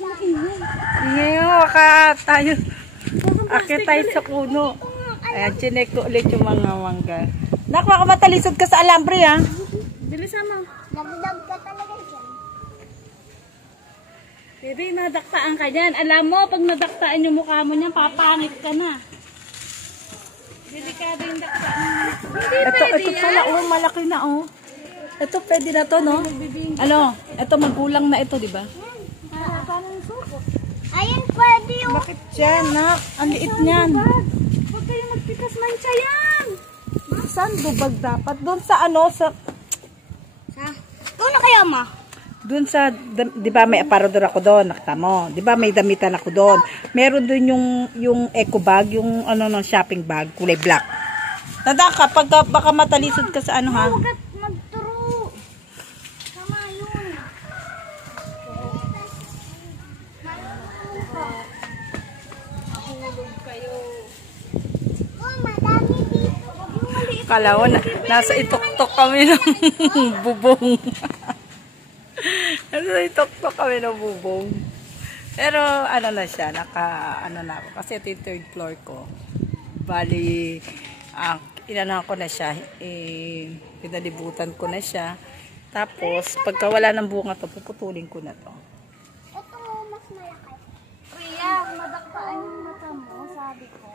Ngayon, ka tayo. Akit tayo sa puno. Ayan, chinek ko ulit yung mga mangga. Nak, baka matalisod ka sa alambre, ha? Bilisan mo. Nagdag ka talaga dyan. Baby, nadaktaan ka dyan. Alam mo, pag nadaktaan yung mukha mo niyan, papangit ka na. Delikado yung daktaan. Ito pala, oh, malaki na, oh. Ito, pwede na to, no? Ano? Ito, magulang na ito, di ba? Parang suko. Ayun, pwede yung... Bakit dyan, nak? Ang liit niyan. Huwag kayo magpitas mancha yan. Saan bubag dapat? Doon sa ano, sa... Doon na kaya, ma? Doon sa, di ba may aparador ako doon, nakita mo. Di ba may damitan ako doon. Meron doon yung eco bag, yung ano ng shopping bag, kulay black. Tanda ka, pag baka matalisod ka sa ano, ha? Huwag ka magturo. Tama yun. Mahulog kayo. Oh, madami dito. Kala ko, nasa itok-tok kami ng bubong. Nasa itok-tok kami ng bubong. Pero ano na siya, ano na ako. Kasi ito yung third floor ko. Bali, inanahan ko na siya. Pinalibutan ko na siya. Tapos, pagka wala ng bunga to, puputulin ko na to. Ito, mas malaki. Priya, madaktaan yung mata mo, sabi ko.